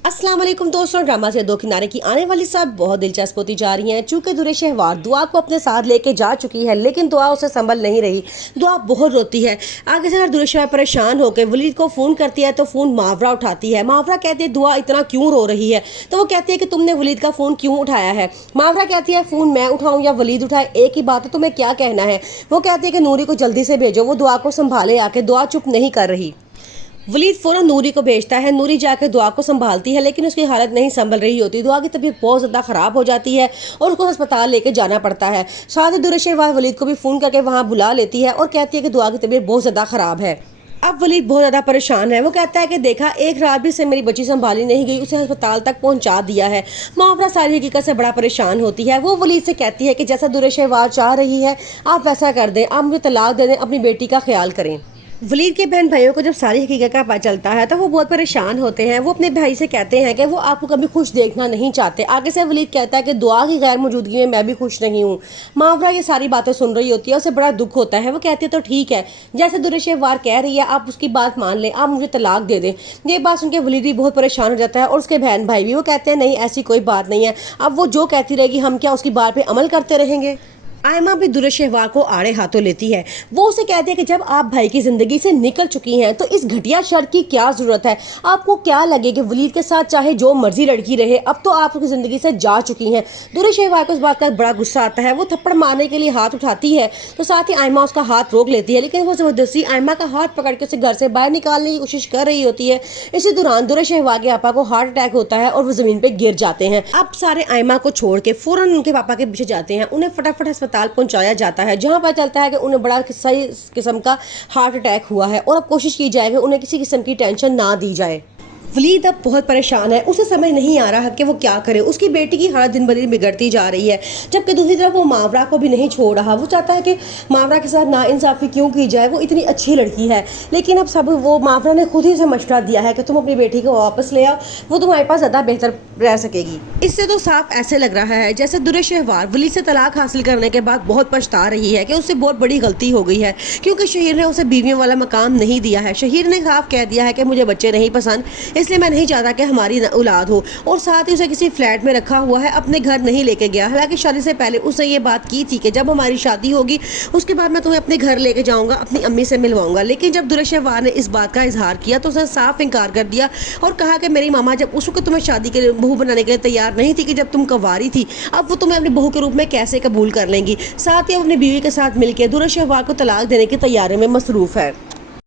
अस्सलाम वालेकुम दोस्तों, ड्रामा से दो किनारे की आने वाली सब बहुत दिलचस्प होती जा रही हैं। चूंकि दुरे शहवार दुआ को अपने साथ लेके जा चुकी है, लेकिन दुआ उसे संभल नहीं रही। दुआ बहुत रोती है। आगे से अगर दुरे शहवार परेशान होकर वलीद को फ़ोन करती है तो फ़ोन मावरा उठाती है। मावरा कहती है दुआ इतना क्यों रो रही है, तो वो कहती है कि तुमने वलीद का फ़ोन क्यों उठाया है। मावरा कहती है फ़ोन मैं उठाऊँ या वलीद उठाए, एक ही बात है, तुम्हें क्या कहना है। वो कहती है कि नूरी को जल्दी से भेजो, वो दुआ को संभाले आके। दुआ चुप नहीं कर रही। वलीद फौरन नूरी को भेजता है। नूरी जाकर दुआ को संभालती है, लेकिन उसकी हालत नहीं संभल रही होती। दुआ की तबीयत बहुत ज़्यादा ख़राब हो जाती है और उसको अस्पताल लेके जाना पड़ता है। साथ ही दुरेशेवार वलीद को भी फ़ोन करके वहाँ बुला लेती है और कहती है कि दुआ की तबीयत बहुत ज़्यादा ख़राब है। अब वलीद बहुत ज़्यादा परेशान है। वो कहता है कि देखा, एक रात भी से मेरी बच्ची संभाली नहीं गई, उसे अस्पताल तक पहुंचा दिया है। मुआवरा सारी हकीकत से बड़ा परेशान होती है। वो वलीद से कहती है कि जैसा दुरेशेवार चाह रही है आप वैसा कर दें, आप मुझे तलाक दे दें, अपनी बेटी का ख्याल करें। वलीद के बहन भाइयों को जब सारी हकीकत का पता चलता है तो वो बहुत परेशान होते हैं। वो अपने भाई से कहते हैं कि वो आपको कभी खुश देखना नहीं चाहते। आगे से वलीद कहता है कि दुआ की गैर मौजूदगी में मैं भी खुश नहीं हूँ। मावरा ये सारी बातें सुन रही होती है, उसे बड़ा दुख होता है। वो कहती है तो ठीक है, जैसे दुरेशेवार कह रही है आप उसकी बात मान लें, आप मुझे तलाक दे दें। ये बात सुन के वलीद भी बहुत परेशान हो जाता है और उसके बहन भाई भी। वो कहते हैं नहीं, ऐसी कोई बात नहीं है, अब वो जो कहती रहेगी हम क्या उसकी बात पे अमल करते रहेंगे। आयमा भी दुरेशेवार को आड़े हाथों लेती है। वो उसे कहती है कि जब आप भाई की ज़िंदगी से निकल चुकी हैं तो इस घटिया शर्त की क्या ज़रूरत है। आपको क्या लगे कि वलीद के साथ चाहे जो मर्जी लड़की रहे, अब तो आप उसकी ज़िंदगी से जा चुकी हैं। दुरेशेवार को इस बात का बड़ा गुस्सा आता है। वो थप्पड़ मारने के लिए हाथ उठाती है तो साथ ही आयमा उसका हाथ रोक लेती है, लेकिन वो ज़बरदस्ती आयमा का हाथ पकड़ के उसे घर से बाहर निकालने की कोशिश कर रही होती है। इसी दौरान दुरेशेवार के पापा को हार्ट अटैक होता है और वो ज़मीन पर गिर जाते हैं। अब सारे आयमा को छोड़ के फ़ौरन उनके पापा के पीछे जाते हैं। उन्हें फटाफट अस्पताल पहुँचाया जाता है, जहां पता चलता है कि उन्हें बड़ा सही किस्म का हार्ट अटैक हुआ है और अब कोशिश की जाए कि उन्हें किसी किस्म की टेंशन ना दी जाए। वलीद अब बहुत परेशान है। उसे समझ नहीं आ रहा कि वो क्या करे। उसकी बेटी की हालत दिन ब दिन बिगड़ती जा रही है, जबकि दूसरी तरफ वो मावरा को भी नहीं छोड़ रहा। वो चाहता है कि मावरा के साथ नाइंसाफ़ी क्यों की जाए, वो इतनी अच्छी लड़की है। लेकिन अब सब वो मावरा ने खुद ही से मशवरा दिया है कि तुम अपनी बेटी को वापस ले आओ, वो तुम्हारे पास ज़्यादा बेहतर रह सकेगी। इससे तो साफ ऐसे लग रहा है जैसे दुरेशेवार वलीद से तलाक हासिल करने के बाद बहुत पछता रही है कि उससे बहुत बड़ी गलती हो गई है, क्योंकि शहीर ने उसे बीवियों वाला मकाम नहीं दिया है। शहीर ने साफ कह दिया है कि मुझे बच्चे नहीं पसंद, इसलिए मैं नहीं चाहता कि हमारी औलाद हो, और साथ ही उसे किसी फ्लैट में रखा हुआ है, अपने घर नहीं लेके गया। हालांकि शादी से पहले उसने ये बात की थी कि जब हमारी शादी होगी उसके बाद मैं तुम्हें अपने घर लेके जाऊंगा, अपनी अम्मी से मिलवाऊंगा। लेकिन जब दुरेशेवार ने इस बात का इजहार किया तो उसने साफ इनकार कर दिया और कहा कि मेरी मामा जब उस वक्त तुम्हें शादी के लिए बहू बनाने के लिए तैयार नहीं थी कि जब तुम कंवारी थी, अब वो तुम्हें अपनी बहू के रूप में कैसे कबूल कर लेंगी। साथ ही अपनी बीवी के साथ मिलकर दुरेशेवार को तलाक देने की तैयारी में मसरूफ है।